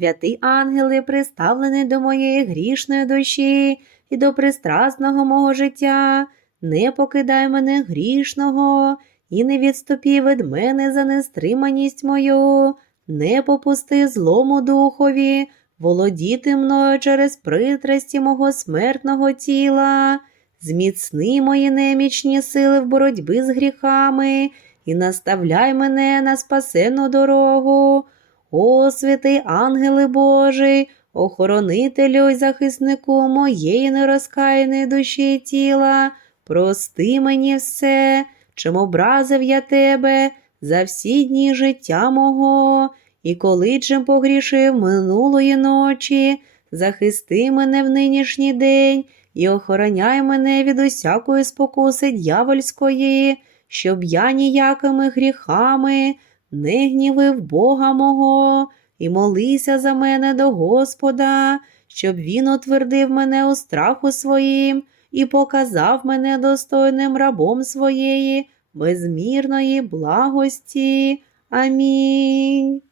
святий ангели, приставлений до моєї грішної душі і до пристрасного мого життя, не покидай мене грішного і не відступі від мене за нестриманість мою, не попусти злому духові, володіти мною через притрасті мого смертного тіла, зміцни мої немічні сили в боротьбі з гріхами і наставляй мене на спасенну дорогу. О, святий ангели Божий, охоронителю й захиснику моєї нерозкаяної душі і тіла, прости мені все, чим образив я тебе за всі дні життя мого, і коли чим погрішив минулої ночі, захисти мене в нинішній день і охороняй мене від усякої спокуси дьявольської, щоб я ніякими гріхами не гнівив Бога мого, і молися за мене до Господа, щоб Він утвердив мене у страху своїм і показав мене достойним рабом своєї безмірної благості. Амінь.